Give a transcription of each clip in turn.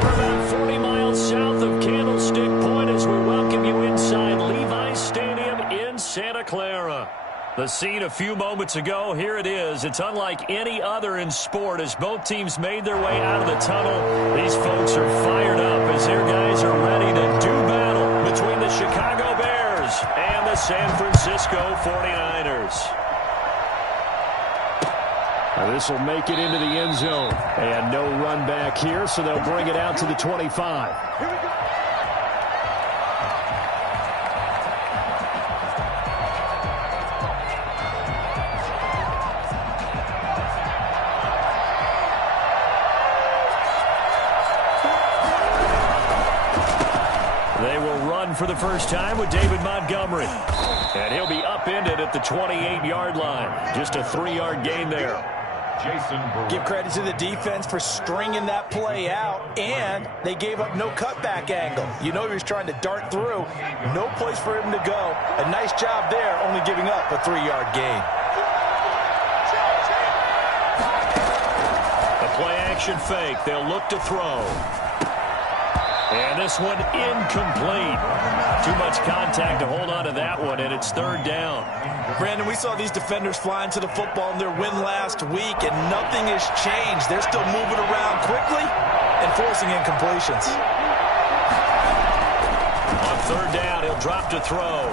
We're about 40 miles south of Candlestick Point as we welcome you inside Levi's Stadium in Santa Clara. The scene a few moments ago, here it is. It's unlike any other in sport as both teams made their way out of the tunnel. These folks are fired up as their guys are ready to do battle between the Chicago Bears and the San Francisco 49ers. This will make it into the end zone. And no run back here, so they'll bring it out to the 25. Here we go. They will run for the first time with David Montgomery. And he'll be upended at the 28-yard line. Just a 3-yard gain there. Give credit to the defense for stringing that play out, and they gave up no cutback angle. You know he was trying to dart through. No place for him to go. A nice job there, only giving up a 3-yard gain. The play-action fake. They'll look to throw. And this one incomplete. Too much contact to hold on to that one, and it's third down. Brandon, we saw these defenders flying to the football in their win last week, and nothing has changed. They're still moving around quickly and forcing incompletions. On third down, he'll drop to throw.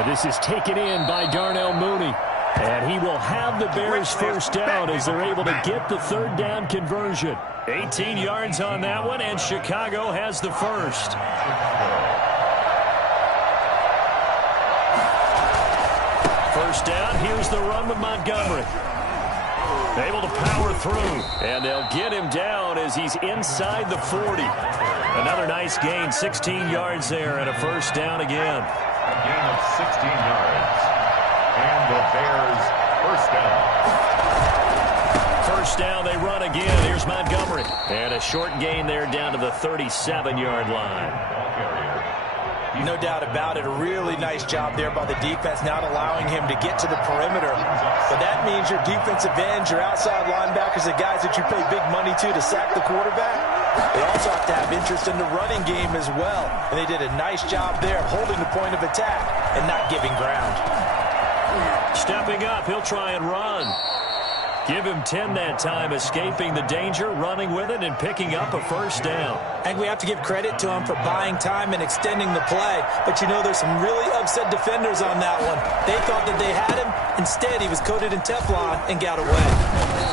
And this is taken in by Darnell Mooney. And he will have the Bears first down as they're able to get the third down conversion. 18 yards on that one, and Chicago has the first. First down, here's the run with Montgomery. Able to power through, and they'll get him down as he's inside the 40. Another nice gain, 16 yards there, and a first down again. A gain of 16 yards. And the Bears first down. First down, they run again. Here's Montgomery. And a short gain there down to the 37-yard line. No doubt about it. A really nice job there by the defense, not allowing him to get to the perimeter. But that means your defensive ends, your outside linebackers, the guys that you pay big money to sack the quarterback, they also have to have interest in the running game as well. And they did a nice job there holding the point of attack and not giving ground. Stepping up, he'll try and run. Give him 10 that time, escaping the danger, running with it, and picking up a first down. And we have to give credit to him for buying time and extending the play. But you know, there's some really upset defenders on that one. They thought that they had him. Instead, he was coated in Teflon and got away.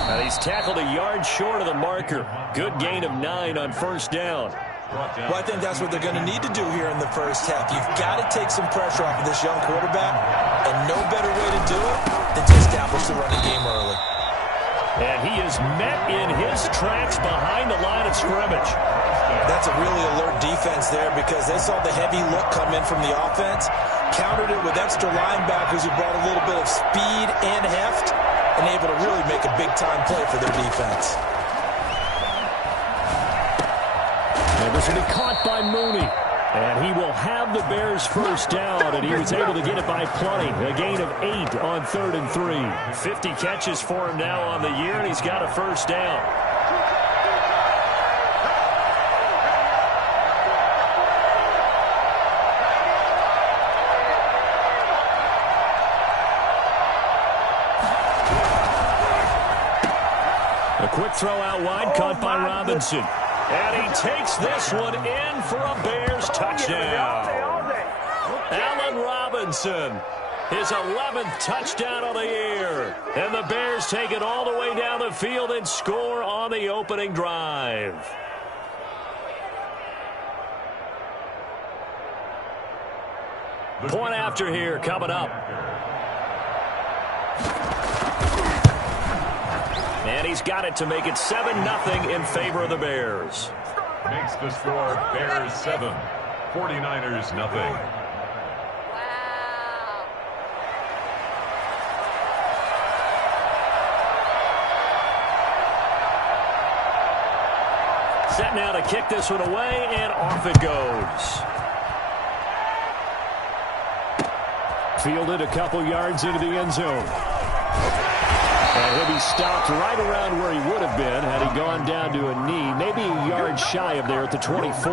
And he's tackled a yard short of the marker. Good gain of 9 on first down. Well, I think that's what they're going to need to do here in the first half. You've got to take some pressure off of this young quarterback, and no better way to do it than to establish the running game early. And he is met in his tracks behind the line of scrimmage. That's a really alert defense there because they saw the heavy look come in from the offense, countered it with extra linebackers who brought a little bit of speed and heft, and able to really make a big-time play for their defense. And this will be caught by Mooney. And he will have the Bears first down, and he was able to get it by plenty. A gain of 8 on 3rd and 3. 50 catches for him now on the year, and he's got a first down. A quick throw out wide, caught by Robinson. And he takes this one in for a Bears touchdown. Allen Robinson, his 11th touchdown of the year. And the Bears take it all the way down the field and score on the opening drive. Point after here coming up. And he's got it to make it 7-0 in favor of the Bears. Makes the score Bears 7, 49ers nothing. Set now to kick this one away, and off it goes. Fielded a couple yards into the end zone. And And he'll be stopped right around where he would have been had he gone down to a knee, maybe a yard shy of there at the 24.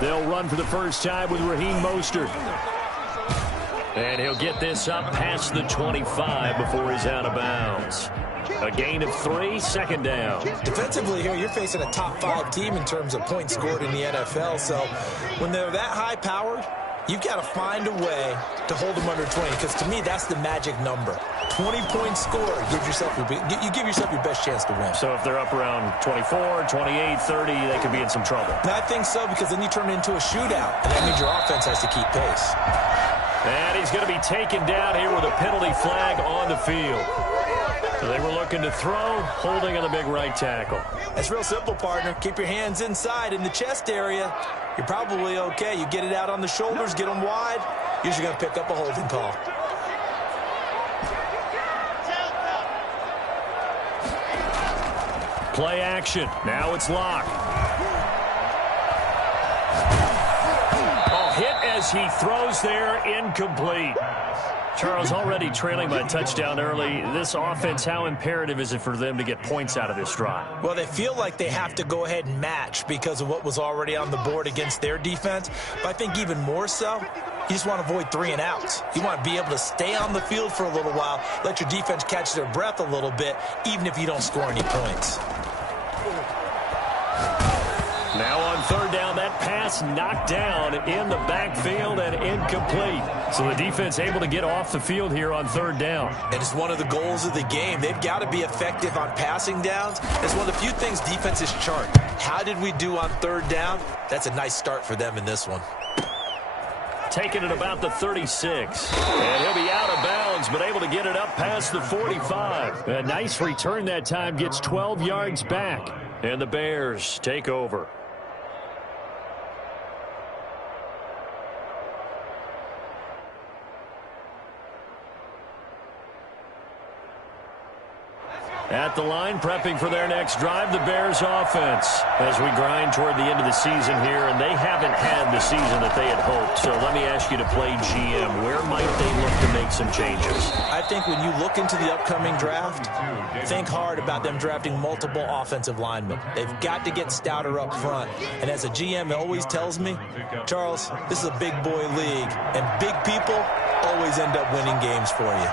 They'll run for the first time with Raheem Mostert. And he'll get this up past the 25 before he's out of bounds. A gain of 3, second down. Defensively here, you're facing a top 5 team in terms of points scored in the NFL. So when they're that high-powered, you've got to find a way to hold them under 20. Because to me, that's the magic number. 20 points scored. You give yourself your best chance to win. So if they're up around 24, 28, 30, they could be in some trouble. And I think so, because then you turn it into a shootout. And that means your offense has to keep pace. And he's going to be taken down here with a penalty flag on the field. So they were looking to throw, holding on the big right tackle. That's real simple, partner. Keep your hands inside in the chest area. You're probably okay. You get it out on the shoulders, get them wide. Usually going to pick up a holding call. Play action. Now it's Locke. Oh, hit as he throws there, incomplete. Charles, already trailing by a touchdown early. This offense, how imperative is it for them to get points out of this drive? Well, they feel like they have to go ahead and match because of what was already on the board against their defense. But I think even more so, you just want to avoid 3 and outs. You want to be able to stay on the field for a little while, let your defense catch their breath a little bit, even if you don't score any points. Now on third down, that pass knocked down in the backfield and incomplete. So the defense able to get off the field here on third down. And it's one of the goals of the game. They've got to be effective on passing downs. It's one of the few things defenses chart. How did we do on third down? That's a nice start for them in this one. Taking it about the 36. And he'll be out of bounds, but able to get it up past the 45. A nice return that time, gets 12 yards back. And the Bears take over. At the line, prepping for their next drive, the Bears offense. As we grind toward the end of the season here, and they haven't had the season that they had hoped. So let me ask you to play GM. Where might they look to make some changes? I think when you look into the upcoming draft, think hard about them drafting multiple offensive linemen. They've got to get stouter up front. And as a GM, it always tells me, Charles, this is a big boy league, and big people always end up winning games for you.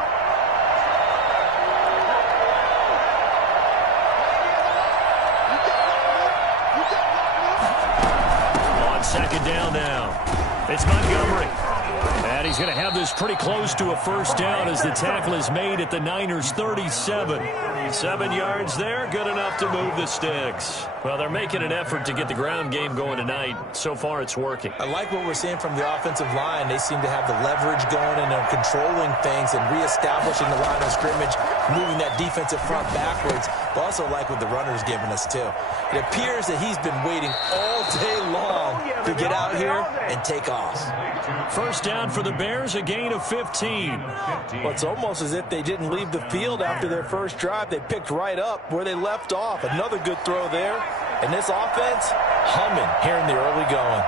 Second down now. It's Montgomery. And he's going to have this pretty close to a first down as the tackle is made at the Niners' 37. 7 yards there, good enough to move the sticks. Well, they're making an effort to get the ground game going tonight. So far, it's working. I like what we're seeing from the offensive line. They seem to have the leverage going, and they're controlling things and reestablishing the line of scrimmage, moving that defensive front backwards. But also like what the runner's giving us, too. It appears that he's been waiting all day long to get out here and take off. First down for the Bears, a gain of 15. Well, it's almost as if they didn't leave the field after their first drive. They picked right up where they left off. Another good throw there. And this offense, humming here in the early going.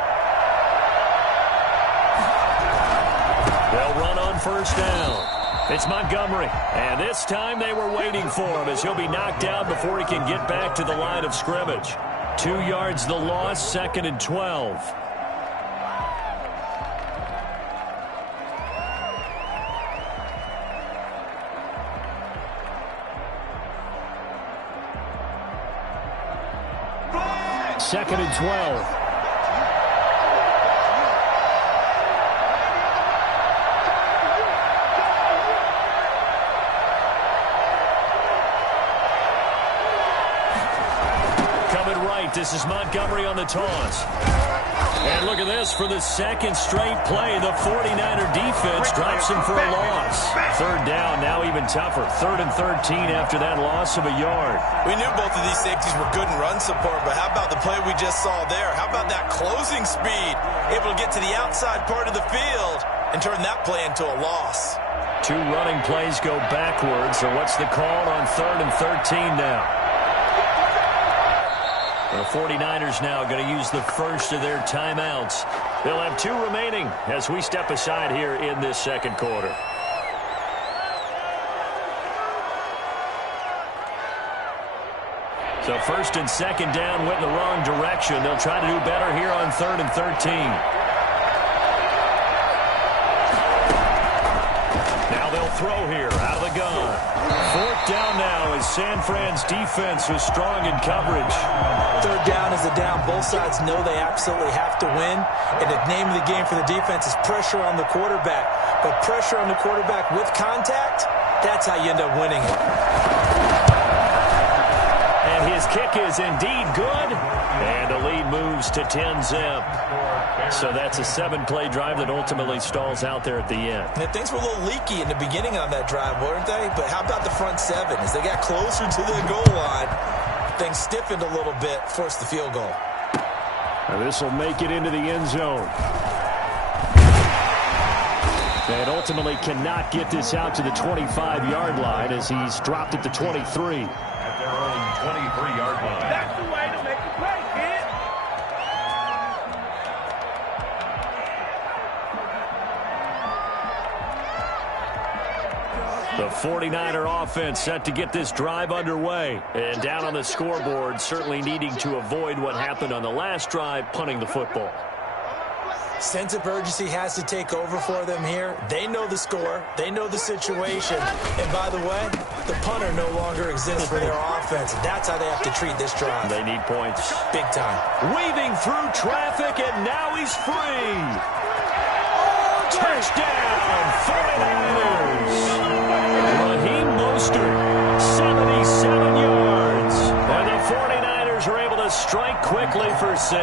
They'll run on first down. It's Montgomery. And this time they were waiting for him as he'll be knocked down before he can get back to the line of scrimmage. 2 yards the loss, second and 12. Second and 12. Coming right, this is Montgomery on the toss. And look at this, for the second straight play, the 49er defense drops him for a loss. Third down, now even tougher. 3rd and 13 after that loss of a yard. We knew both of these safeties were good in run support, but how about the play we just saw there? How about that closing speed? Able to get to the outside part of the field and turn that play into a loss. 2 running plays go backwards. So what's the call on 3rd and 13 now? The 49ers now going to use the first of their timeouts. They'll have 2 remaining as we step aside here in this second quarter. So 1st and 2nd down went in the wrong direction. They'll try to do better here on 3rd and 13. Now they'll throw here out of the gun. 4th down now as San Fran's defense was strong in coverage. 3rd down is a down. Both sides know they absolutely have to win. And the name of the game for the defense is pressure on the quarterback. But pressure on the quarterback with contact, that's how you end up winning it. And his kick is indeed good. And the lead moves to 10-zip. So that's a 7-play drive that ultimately stalls out there at the end. And things were a little leaky in the beginning on that drive, weren't they? But how about the front 7? As they got closer to the goal line, things stiffened a little bit, forced the field goal. This will make it into the end zone. And ultimately cannot get this out to the 25-yard line as he's dropped at the 23. At their own 23-yard line. That's the way to make a play, kid. The 49er offense set to get this drive underway. And down on the scoreboard, certainly needing to avoid what happened on the last drive, punting the football. Sense of urgency has to take over for them here. They know the score. They know the situation. And by the way, the punter no longer exists for their offense. That's how they have to treat this drive. They need points. Big time. Weaving through traffic, and now he's free. Touchdown, 49ers. Raheem Mostert, 77 yards. And the 49ers are able to strike quickly for 6.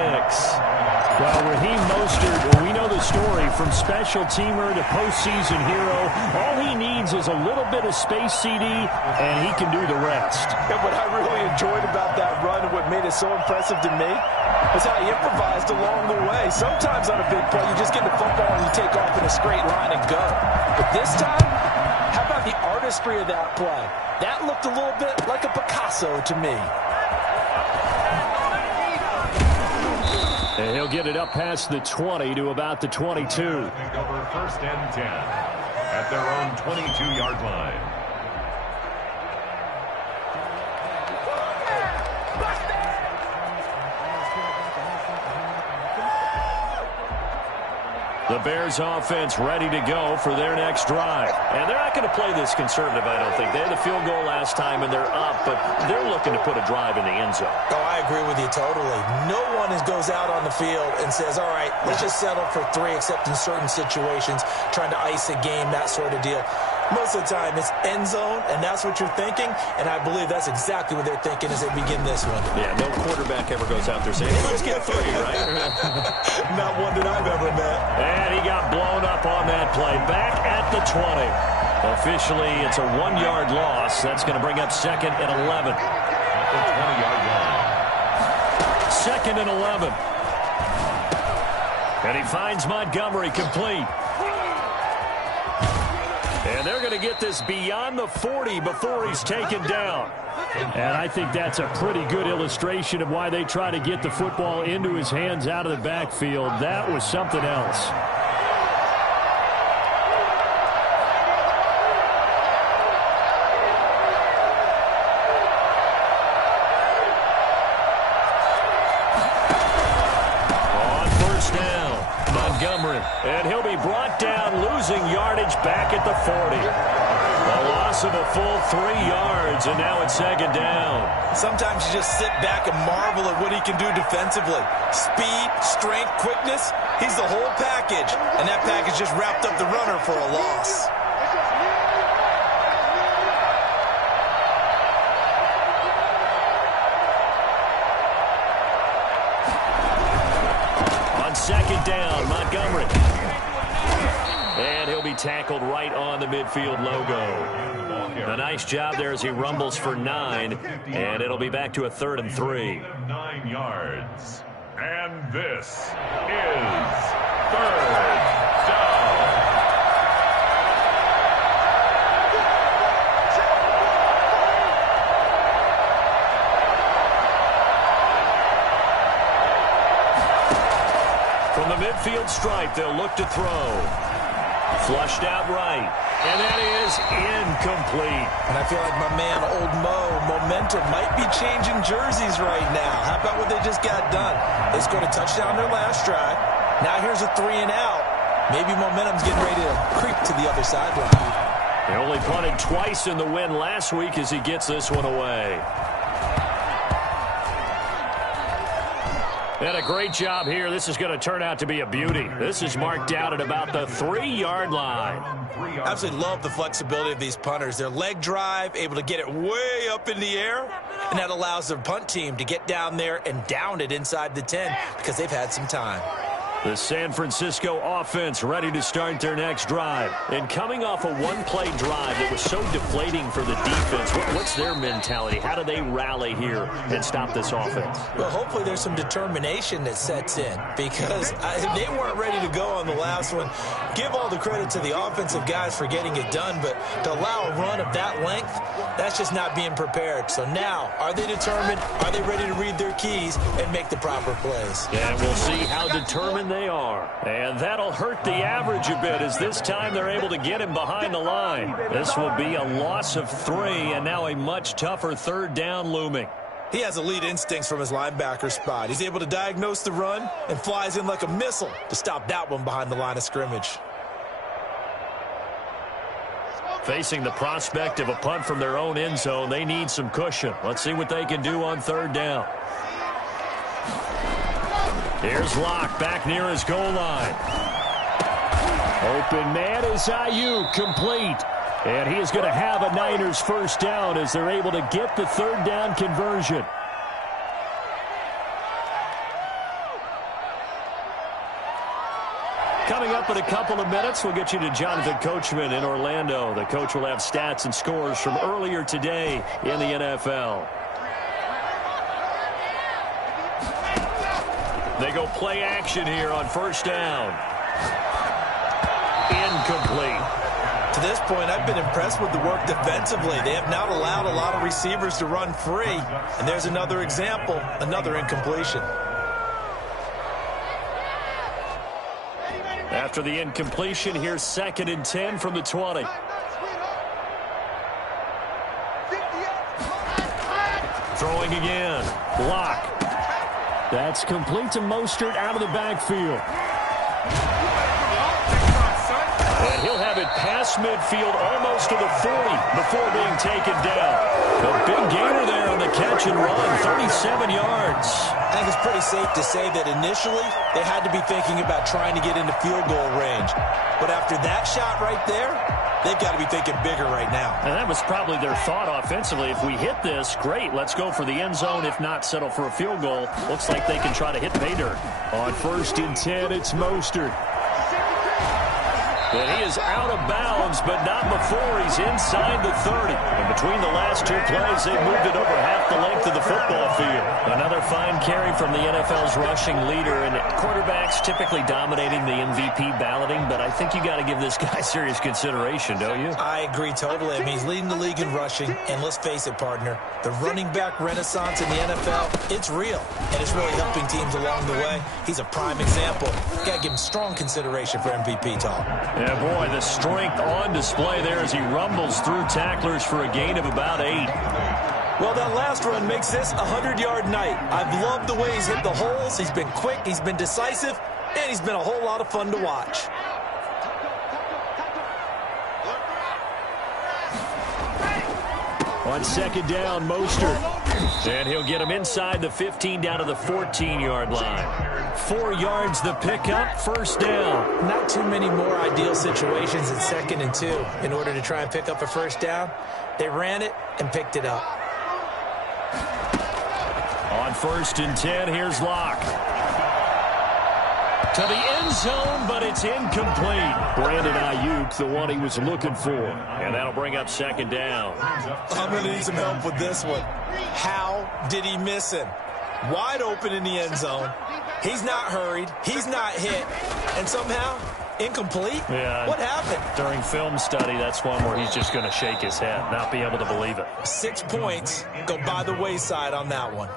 Well, Raheem Mostert, we know the story, from special teamer to postseason hero. All he needs is a little bit of space, CD, and he can do the rest. And what I really enjoyed about that run and what made it so impressive to me is how he improvised along the way. Sometimes on a big play, you just get the football and you take off in a straight line and go. But this time, how about the artistry of that play? That looked a little bit like a Picasso to me. And he'll get it up past the 20 to about the 22. Over 1st and 10 at their own 22-yard line. The Bears offense ready to go for their next drive. And they're not going to play this conservative, I don't think. They had the field goal last time, and they're up, but they're looking to put a drive in the end zone. Oh, I agree with you totally. No one goes out on the field and says, all right, let's just settle for 3, except in certain situations, trying to ice a game, that sort of deal. Most of the time, it's end zone, and that's what you're thinking, and I believe that's exactly what they're thinking as they begin this one. Yeah, no quarterback ever goes out there saying, hey, let's get 3, right? Not one that I've ever met. And he got blown up on that play. Back at the 20. Officially, it's a 1-yard loss. That's going to bring up 2nd and 11. At the 20-yard line. 2nd and 11. And he finds Montgomery complete. And they're going to get this beyond the 40 before he's taken down. And I think that's a pretty good illustration of why they try to get the football into his hands out of the backfield. That was something else. On 1st down, Montgomery. And he'll be brought down, losing yardage back at the 40. A loss of a full 3 yards, and now it's 2nd down. Sometimes you just sit back and marvel at what he can do defensively. Speed, strength, quickness, he's the whole package. And that package just wrapped up the runner for a loss. On 2nd down, Montgomery. And he'll be tackled right on the midfield logo. A nice job there as he rumbles for 9, and it'll be back to a 3rd and 3. 9 yards. And this is 3rd down. midfield stripe. They'll look to throw. Flushed out right. And that is incomplete. And I feel like my man, Old Mo, momentum might be changing jerseys right now. How about what they just got done? They scored a touchdown their last drive. Now here's a 3 and out. Maybe momentum's getting ready to creep to the other sideline. They only punted twice in the win last week as he gets this one away. And a great job here. This is going to turn out to be a beauty. This is marked out at about the 3-yard line. Absolutely love the flexibility of these punters. Their leg drive, able to get it way up in the air, and that allows their punt team to get down there and down it inside the 10 because they've had some time. The San Francisco offense ready to start their next drive. And coming off a one-play drive that was so deflating for the defense, what's their mentality? How do they rally here and stop this offense? Well, hopefully there's some determination that sets in because they weren't ready to go on the last one. Give all the credit to the offensive guys for getting it done, but to allow a run of that length, that's just not being prepared. So now, are they determined? Are they ready to read their keys and make the proper plays? And we'll see how determined they are. And that'll hurt the average a bit as this time they're able to get him behind the line. This will be a loss of 3 and now a much tougher 3rd down looming. He has elite instincts from his linebacker spot. He's able to diagnose the run and flies in like a missile to stop that one behind the line of scrimmage. Facing the prospect of a punt from their own end zone, they need some cushion. Let's see what they can do on 3rd down. Here's Locke back near his goal line. Open man is Ayuk, complete. And he is going to have a Niners 1st down as they're able to get the 3rd down conversion. Coming up in a couple of minutes, we'll get you to Jonathan Coachman in Orlando. The coach will have stats and scores from earlier today in the NFL. They go play action here on 1st down. Incomplete. To this point, I've been impressed with the work defensively. They have not allowed a lot of receivers to run free. And there's another example, another incompletion. After the incompletion, here's 2nd and 10 from the 20. Throwing again. Block. That's complete to Mostert out of the backfield. And he'll have it past midfield almost to the 40 before being taken down. A big gainer there on the catch and run, 37 yards. I think it's pretty safe to say that initially they had to be thinking about trying to get into field goal range. But after that shot right there, they've got to be thinking bigger right now. And that was probably their thought offensively. If we hit this, great, let's go for the end zone. If not, settle for a field goal. Looks like they can try to hit pay dirt. On 1st and 10, it's Mostert. And he is out of bounds, but not before he's inside the 30. And between the last 2 plays, they moved it over half the length of the football field. Another fine carry from the NFL's rushing leader, and quarterbacks typically dominating the MVP balloting, but I think you got to give this guy serious consideration, don't you? I agree totally. I mean, he's leading the league in rushing, and let's face it, partner, the running back renaissance in the NFL, it's real, and it's really helping teams along the way. He's a prime example. Got to give him strong consideration for MVP talk. Yeah, boy, the strength on display there as he rumbles through tacklers for a gain of about 8. Well, that last run makes this a 100-yard night. I've loved the way he's hit the holes. He's been quick, he's been decisive, and he's been a whole lot of fun to watch. On 2nd down, Mostert. And he'll get him inside the 15 down to the 14-yard line. 4 yards the pickup, 1st down. Not too many more ideal situations in 2nd and 2 in order to try and pick up a 1st down. They ran it and picked it up. On 1st and 10, here's Locke. To the end zone, but it's incomplete. Brandon Ayuk, the one he was looking for. And that'll bring up 2nd down. I'm going to need some help with this one. How did he miss him? Wide open in the end zone. He's not hurried. He's not hit. And somehow, incomplete? Yeah. What happened? During film study, that's one where he's just going to shake his head, not be able to believe it. 6 points go by the wayside on that one.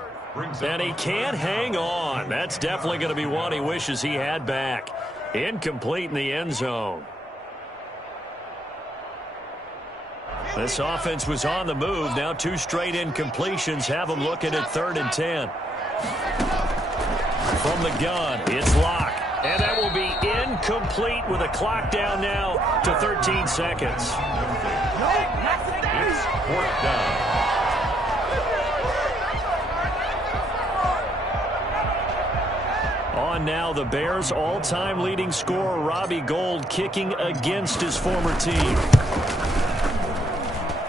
And he can't hang on. That's definitely going to be one he wishes he had back. Incomplete in the end zone. This offense was on the move. Now 2 straight incompletions have them looking at 3rd and 10. From the gun, it's Locke. And that will be incomplete with a clock down now to 13 seconds. It's 4th down. On now, the Bears' all-time leading scorer, Robbie Gould, kicking against his former team.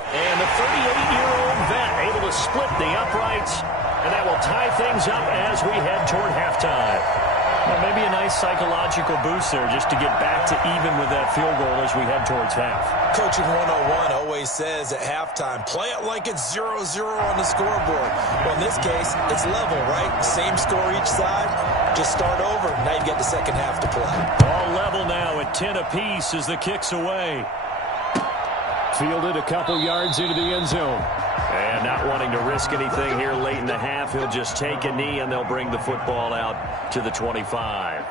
And the 38-year-old vet able to split the uprights, and that will tie things up as we head toward halftime. Well, maybe a nice psychological boost there just to get back to even with that field goal as we head towards half. Coaching 101 always says at halftime, play it like it's 0-0 on the scoreboard. Well, in this case, it's level, right? Same score each side. Just start over. Now you get the second half to play. All level now at 10 apiece as the kick's away. Fielded a couple yards into the end zone. And not wanting to risk anything here late in the half, he'll just take a knee and they'll bring the football out to the 25.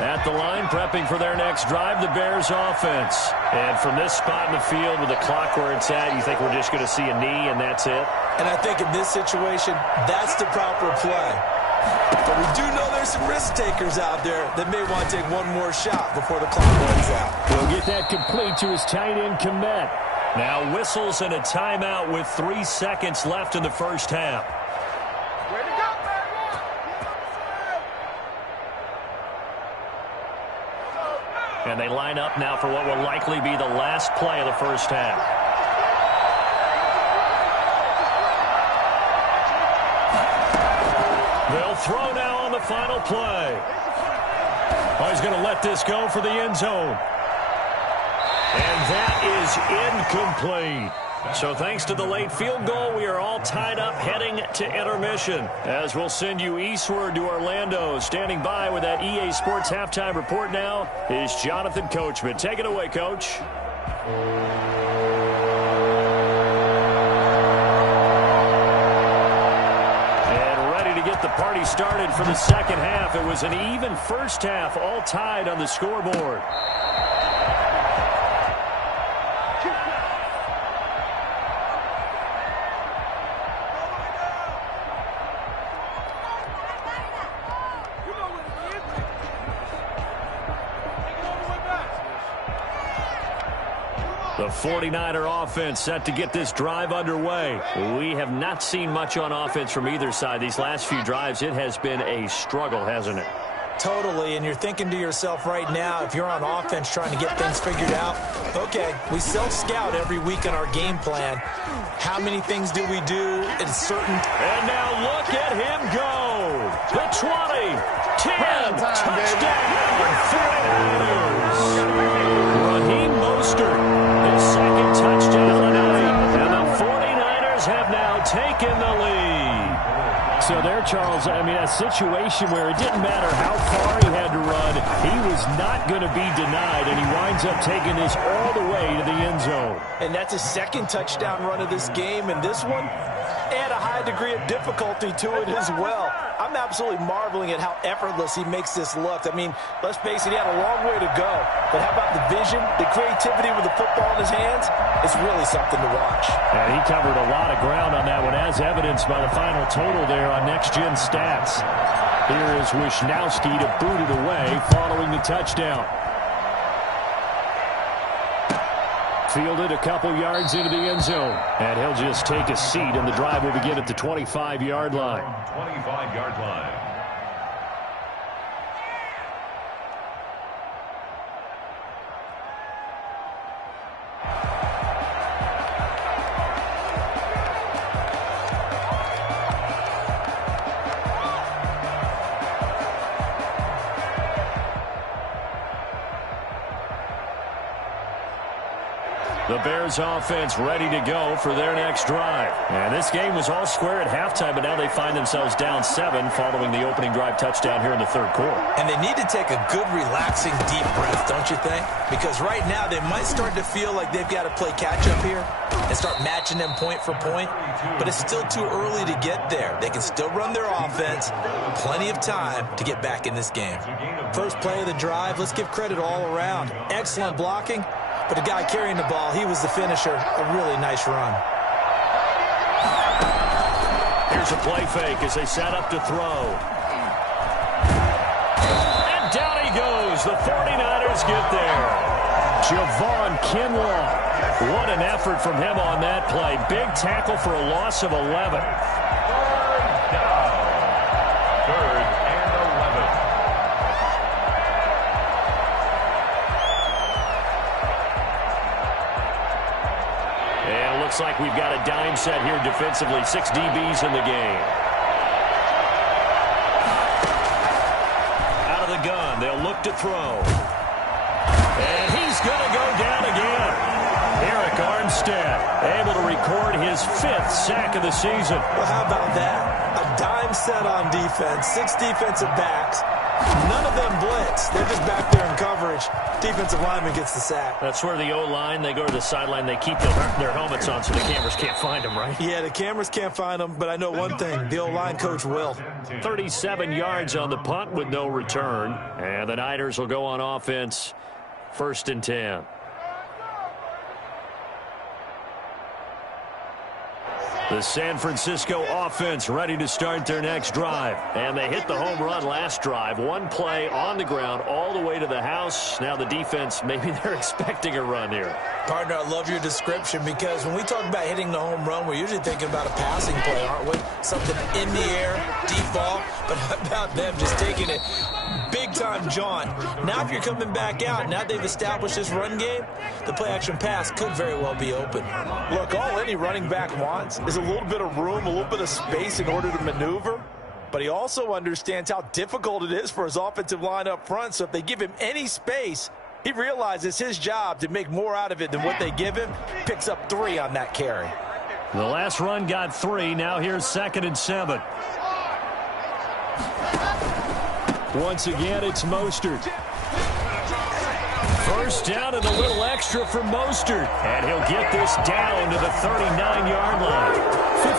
At the line, prepping for their next drive, the Bears offense. And from this spot in the field with the clock where it's at, you think we're just going to see a knee and that's it? And I think in this situation, that's the proper play. But we do know there's some risk takers out there that may want to take one more shot before the clock runs out. He'll get that complete to his tight end, Komet. Now whistles and a timeout with 3 seconds left in the first half. Way to go, man! And they line up now for what will likely be the last play of the first half. They'll throw now on the final play. Oh, he's going to let this go for the end zone. And that is incomplete. So thanks to the late field goal, we are all tied up heading to intermission. As we'll send you eastward to Orlando. Standing by with that EA Sports halftime report now is Jonathan Coachman. Take it away, Coach. The party started for the second half. It was an even first half, all tied on the scoreboard. The 49er offense set to get this drive underway. We have not seen much on offense from either side. These last few drives, it has been a struggle, hasn't it? Totally, and you're thinking to yourself right now, if you're on offense trying to get things figured out, okay, we self-scout every week on our game plan. How many things do we do in certain... And now look at him go. The 20, 10, touchdown, 49ers. Raheem Mostert, his second touchdown of the night, and the 49ers have now taken the lead. So there, Charles, I mean, a situation where it didn't matter how far he had to run, he was not going to be denied, and he winds up taking this all the way to the end zone. And that's his second touchdown run of this game, and this one, add a high degree of difficulty to it as well. I'm absolutely marveling at how effortless he makes this look. I mean, let's face it, he had a long way to go. But how about the vision, the creativity with the football in his hands? It's really something to watch. And he covered a lot of ground on that one, as evidenced by the final total there on Next Gen Stats. Here is Wisnowski to boot it away following the touchdown. Fielded a couple yards into the end zone. And he'll just take a seat, and the drive will begin at the 25-yard line. 25-yard line. The Bears offense ready to go for their next drive. And this game was all square at halftime, but now they find themselves down 7 following the opening drive touchdown here in the third quarter. And they need to take a good, relaxing, deep breath, don't you think? Because right now they might start to feel like they've got to play catch-up here and start matching them point for point. But it's still too early to get there. They can still run their offense. Plenty of time to get back in this game. First play of the drive, let's give credit all around. Excellent blocking. But the guy carrying the ball, he was the finisher. A really nice run. Here's a play fake as they set up to throw. And down he goes. The 49ers get there. Javon Kinlaw. What an effort from him on that play. Big tackle for a loss of 11. Third and 11. And it looks like we've got a dime set here defensively. 6 DBs in the game. Out of the gun. They'll look to throw. And he's going to go down again. Eric Armstead able to record his 5th sack of the season. Well, how about that? A dime set on defense. 6 defensive backs. None of them blitz. They're just back there in coverage. Defensive lineman gets the sack. That's where the O-line, they go to the sideline, they keep their helmets on so the cameras can't find them, right? Yeah, the cameras can't find them, but I know one thing. The O-line coach will. 37 yards on the punt with no return. And the Niners will go on offense. 1st and 10. The San Francisco offense ready to start their next drive. And they hit the home run last drive. 1 play on the ground all the way to the house. Now the defense, maybe they're expecting a run here. Partner, I love your description because when we talk about hitting the home run, we're usually thinking about a passing play, aren't we? Something in the air, deep ball. But how about them just taking it big-time jaunt? Now if you're coming back out, now they've established this run game, the play-action pass could very well be open. Look, all any running back wants is a little bit of room, a little bit of space in order to maneuver. But he also understands how difficult it is for his offensive line up front. So if they give him any space, he realizes his job to make more out of it than what they give him. Picks up 3 on that carry. The last run got 3. Now here's 2nd and 7. Once again, it's Mostert. First down and a little extra for Mostert. And he'll get this down to the 39-yard line.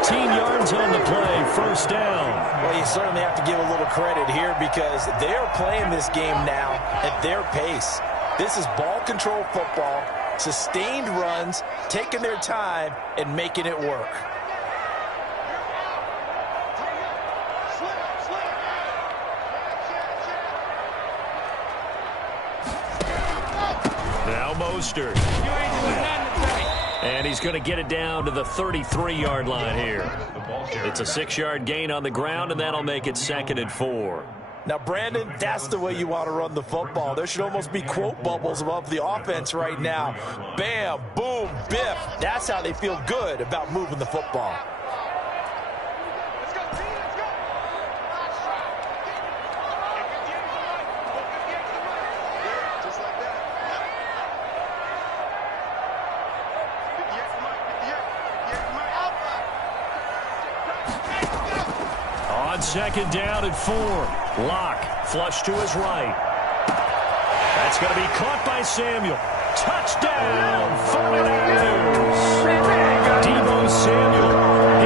15 yards on the play, 1st down. Well, you certainly have to give a little credit here because they are playing this game now at their pace. This is ball control football, sustained runs, taking their time, and making it work. Now Mostert. And he's going to get it down to the 33-yard line here. It's a 6-yard gain on the ground, and that'll make it 2nd and 4. Now, Brandon, that's the way you want to run the football. There should almost be quote bubbles above the offense right now. Bam, boom, biff. That's how they feel good about moving the football. On 2nd down and 4. Lock, flush to his right. That's going to be caught by Samuel. Touchdown, 49ers. Deebo Samuel,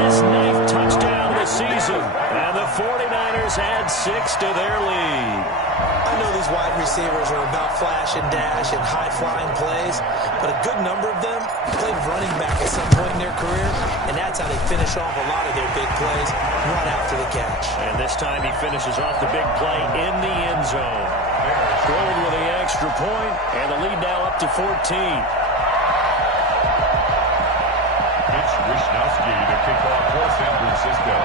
his 9th touchdown of the season. And the 49ers add 6 to their lead. I know these wide receivers are about flash and dash and high-flying plays, but a good number of them played running back at some point in their career, and that's how they finish off a lot of their big plays, run after the catch. And this time he finishes off the big play in the end zone. Gold with the extra point, and the lead now up to 14. It's Wishnowsky to kick off for San Francisco.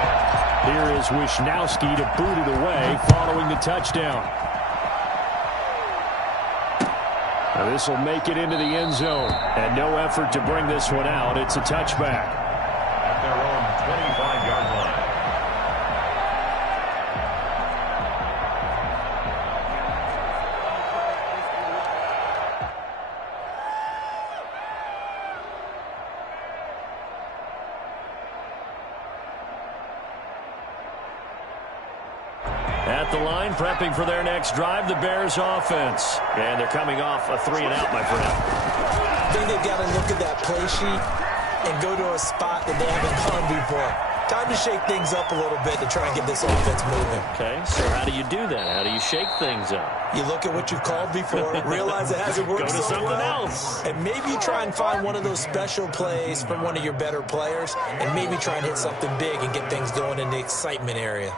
Here is Wishnowsky to boot it away following the touchdown. Now this will make it into the end zone. And no effort to bring this one out. It's a touchback. At their own 25-yard line. At the line, prepping for their next drive, the Bears offense. And they're coming off a 3-and-out, my friend. I think they've got to look at that play sheet and go to a spot that they haven't gone before. Time to shake things up a little bit to try and get this offense moving. Okay, so how do you do that? How do you shake things up? You look at what you've called before, realize it hasn't worked Go to so something well, else. and maybe you try and find one of those special plays from one of your better players, and maybe try and hit something big and get things going in the excitement area.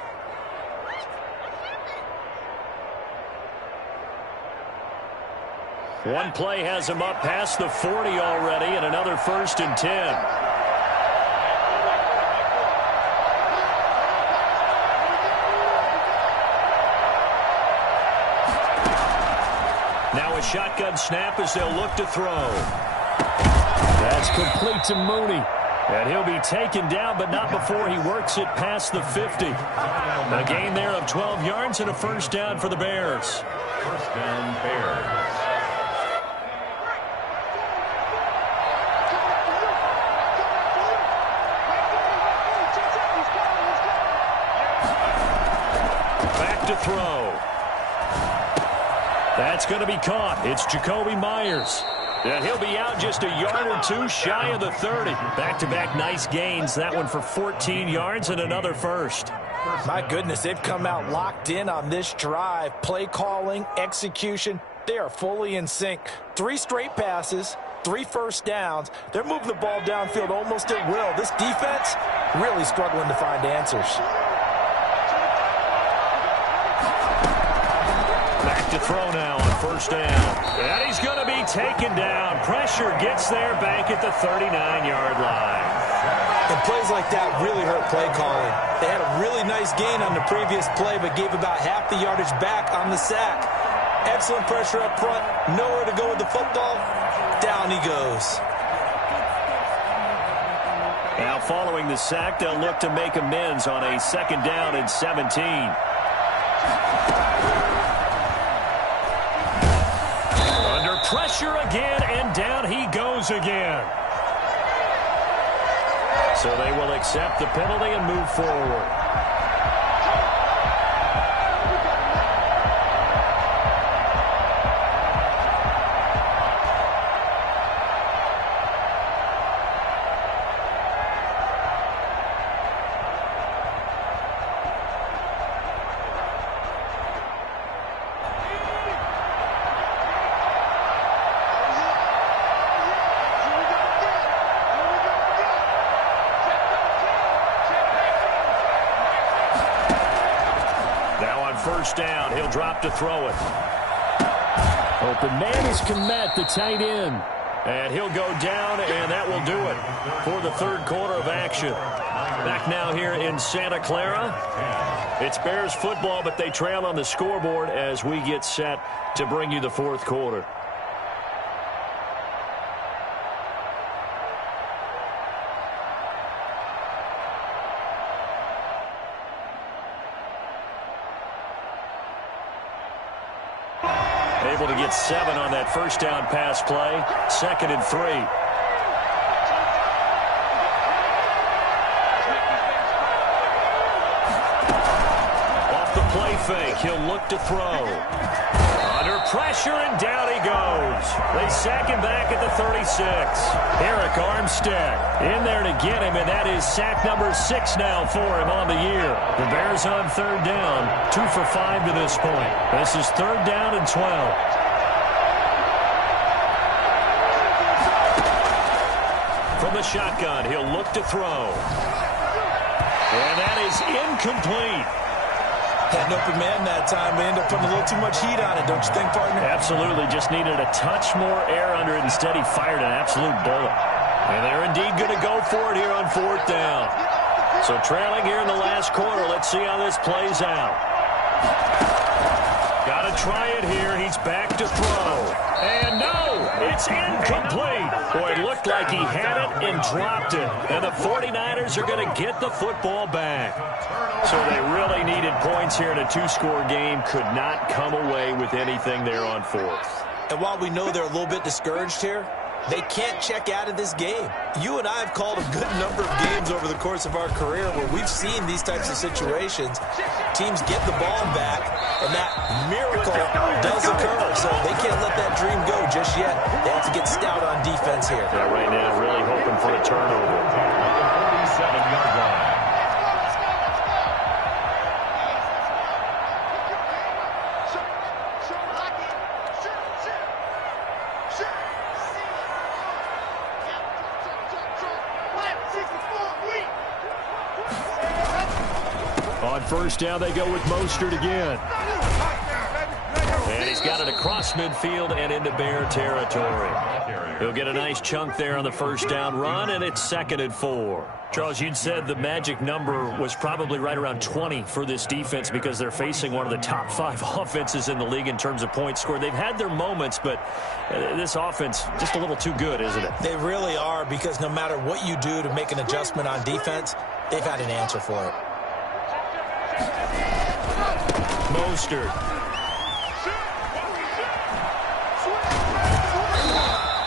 One play has him up past the 40 already, and another 1st and 10. Now a shotgun snap as they'll look to throw. That's complete to Mooney. And he'll be taken down, but not before he works it past the 50. A gain there of 12 yards and a 1st down for the Bears. 1st down, Bears. Back to throw. That's going to be caught. It's Jacoby Myers. And he'll be out just a yard or two shy of the 30. Back-to-back nice gains. That one for 14 yards and another 1st. My goodness, they've come out locked in on this drive. Play calling, execution, they are fully in sync. 3 straight passes, 3 1st downs. They're moving the ball downfield almost at will. This defense really struggling to find answers. Back to throw now on 1st down. And he's going to be taken down. Pressure gets there back at the 39-yard line. And plays like that really hurt play calling. They had a really nice gain on the previous play, but gave about half the yardage back on the sack. Excellent pressure up front. Nowhere to go with the football. Down he goes. Now following the sack, they'll look to make amends on a 2nd down and 17. Under pressure again, and down he goes again. So they will accept the penalty and move forward. Now on 1st down, he'll drop to throw it. Open man is Komet, the tight end. And he'll go down, and that will do it for the 3rd quarter of action. Back now here in Santa Clara. It's Bears football, but they trail on the scoreboard as we get set to bring you the 4th quarter. Able to get 7 on that 1st down pass play. 2nd and 3. Off the play fake, he'll look to throw. Under pressure, and down he goes. They sack him back at the 36. Eric Armstead in there to get him, and that is sack number 6 now for him on the year. The Bears on 3rd down, 2 for 5 to this point. This is 3rd down and 12. From the shotgun, he'll look to throw. And that is incomplete. Had an open man that time, but ended up putting a little too much heat on it, don't you think, partner? Absolutely. Just needed a touch more air under it. Instead, he fired an absolute bullet. And they're indeed going to go for it here on 4th down. So trailing here in the last quarter. Let's see how this plays out. Got to try it here. He's back to throw. And no, it's incomplete. Boy, it looked like he had it and dropped it. And the 49ers are going to get the football back. So they really needed points here in a 2-score game. Could not come away with anything there on 4th. And while we know they're a little bit discouraged here, They can't check out of this game. You and I have called a good number of games over the course of our career where we've seen these types of situations. Teams get the ball back, and that miracle does occur. So they can't let that dream go just yet. They have to get stout on defense here. Yeah, right now, really hoping for a turnover. 47-yard line. On first down, they go with Mostert again. And he's got it across midfield and into Bear territory. He'll get a nice chunk there on the first down run, and it's 2nd and 4. Charles, you'd said the magic number was probably right around 20 for this defense because they're facing one of the top 5 offenses in the league in terms of points scored. They've had their moments, but this offense just a little too good, isn't it? They really are, because no matter what you do to make an adjustment on defense, they've had an answer for it. Mostert.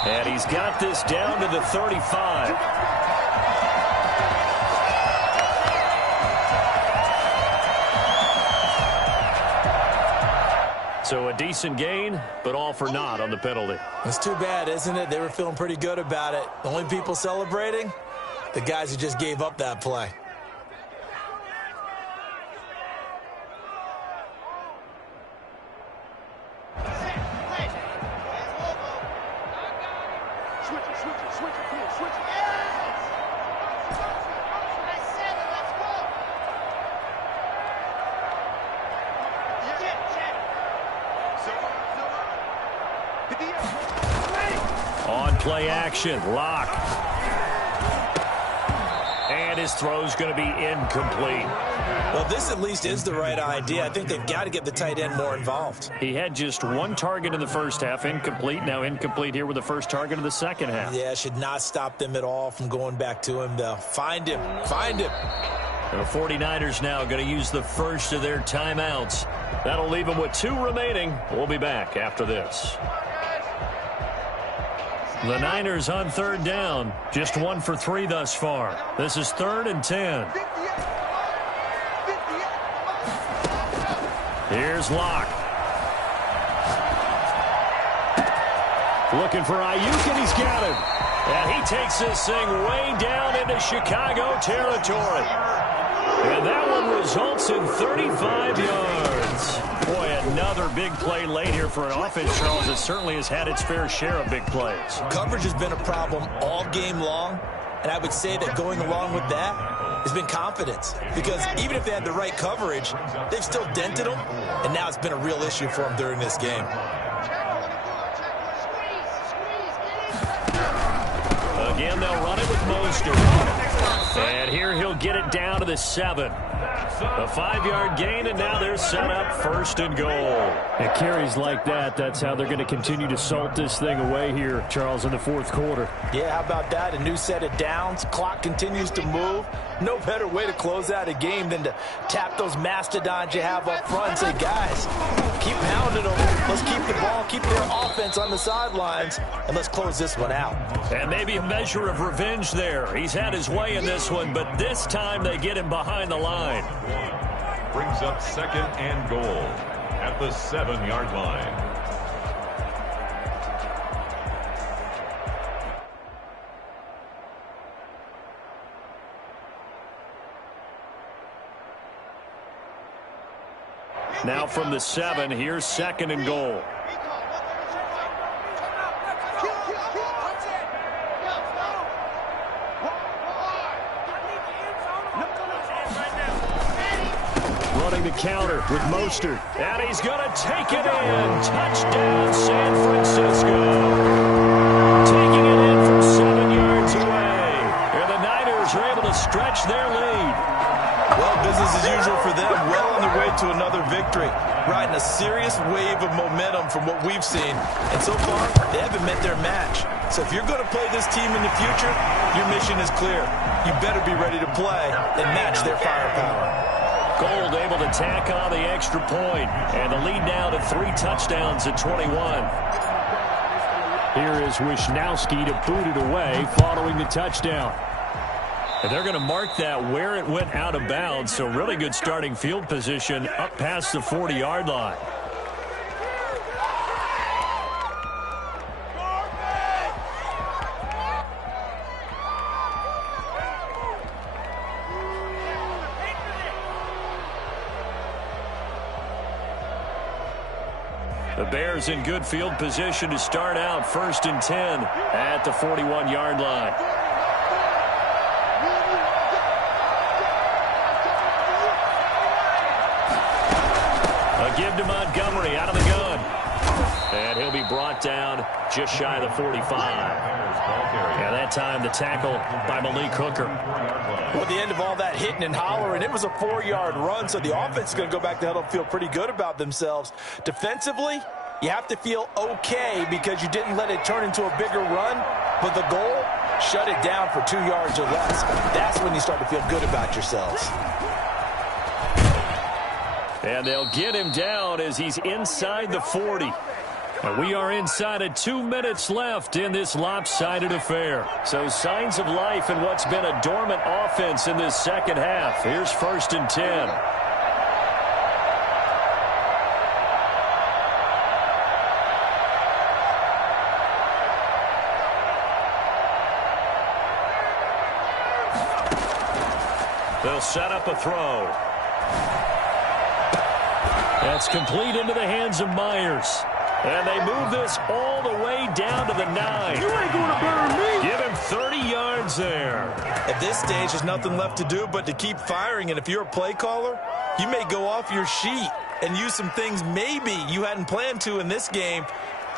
And he's got this down to the 35. So a decent gain, but all for naught on the penalty. It's too bad, isn't it? They were feeling pretty good about it. The only people celebrating? The guys who just gave up that play. On play action, Locke. And his throw's going to be incomplete. Well, this at least is the right idea. I think they've got to get the tight end more involved. He had just one target in the first half, incomplete. Now incomplete here with the first target of the second half. Yeah, should not stop them at all from going back to him, though. Find him. Find him. The 49ers now going to use the first of their timeouts. That'll leave them with 2 remaining. We'll be back after this. The Niners on third down. Just 1 for 3 thus far. This is 3rd and 10. Here's Locke. Looking for Ayuk, and he's got him. And he takes this thing way down into Chicago territory. And that one results in 35 yards. Boy, another big play late here for an offense, Charles, that certainly has had its fair share of big plays. Coverage has been a problem all game long, and I would say that going along with that has been confidence. Because even if they had the right coverage, they've still dented them, and now it's been a real issue for them during this game. Again, they'll run it with Mostert. And here he'll get it down to the 7. A 5-yard gain, and now they're set up 1st and goal. And carries like that, that's how they're going to continue to salt this thing away here, Charles, in the 4th quarter. Yeah, how about that? A new set of downs. Clock continues to move. No better way to close out a game than to tap those mastodons you have up front and say, guys, keep pounding them. Let's keep the ball, keep their offense on the sidelines, and let's close this one out. And maybe a measure of revenge there. He's had his way in this one, but this time they get him behind the line. Brings up 2nd and goal at the 7-yard line. Now from the 7, here's 2nd and goal. Running the counter with Mostert. And he's going to take it in. Touchdown, San Francisco. Taking it in from 7 yards away. And the Niners are able to stretch their lead. Well, business as usual for them. Well on their way to another victory. Riding a serious wave of momentum from what we've seen. And so far, they haven't met their match. So if you're going to play this team in the future, your mission is clear. You better be ready to play and match their firepower. Gold able to tack on the extra point. And the lead now to 3 touchdowns at 21. Here is Wisnowski to boot it away following the touchdown. And they're going to mark that where it went out of bounds, so really good starting field position up past the 40-yard line. The Bears in good field position to start out 1st and 10 at the 41-yard line. A give to Montgomery out of the gun. And he'll be brought down just shy of the 45. And that time the tackle by Malik Hooker. Well, at the end of all that hitting and hollering, it was a 4-yard run, so the offense is going to go back to huddle and feel pretty good about themselves. Defensively, you have to feel okay because you didn't let it turn into a bigger run, but the goal, shut it down for 2 yards or less. That's when you start to feel good about yourselves. And they'll get him down as he's inside the 40. And we are inside of 2 minutes left in this lopsided affair. So signs of life in what's been a dormant offense in this second half. Here's 1st and 10. They'll set up a throw. That's complete into the hands of Myers. And they move this all the way down to the 9. You ain't gonna burn me. Give him 30 yards there. At this stage, there's nothing left to do but to keep firing. And if you're a play caller, you may go off your sheet and use some things maybe you hadn't planned to in this game.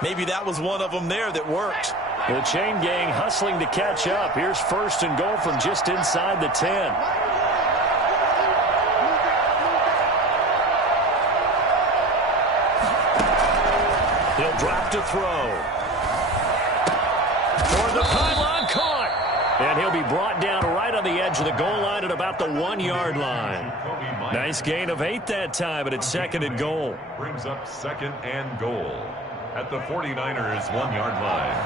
Maybe that was one of them there that worked. The chain gang hustling to catch up. Here's 1st and goal from just inside the 10. He'll drop to throw. Toward the pylon, caught. And he'll be brought down right on the edge of the goal line at about the 1-yard line. Nice gain of 8 that time, but it's 2nd and goal. Brings up 2nd and goal at the 49ers 1-yard line.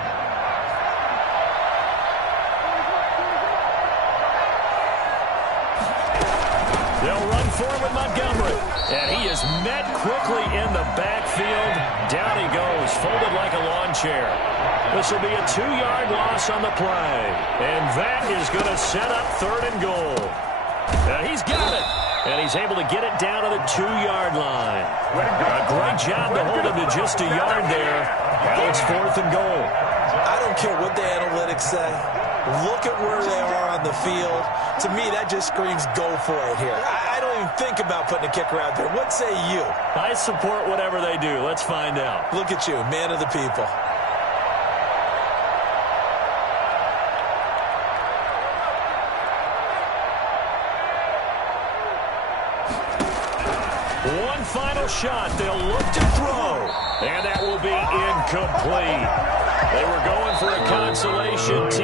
They'll run forward with Montgomery. And he is met quickly in the backfield. Down he goes, folded like a lawn chair. This will be a 2-yard loss on the play. And that is going to set up 3rd and goal. And he's got it. And he's able to get it down to the 2-yard line. A great job to hold him to just a yard there. Now it's 4th and goal. I don't care what the analytics say. Look at where they are on the field. To me, that just screams go for it here. I don't even think about putting a kicker out there. What say you? I support whatever they do. Let's find out. Look at you, man of the people. One final shot. They'll look to throw. And that will be incomplete. They were going for a consolation.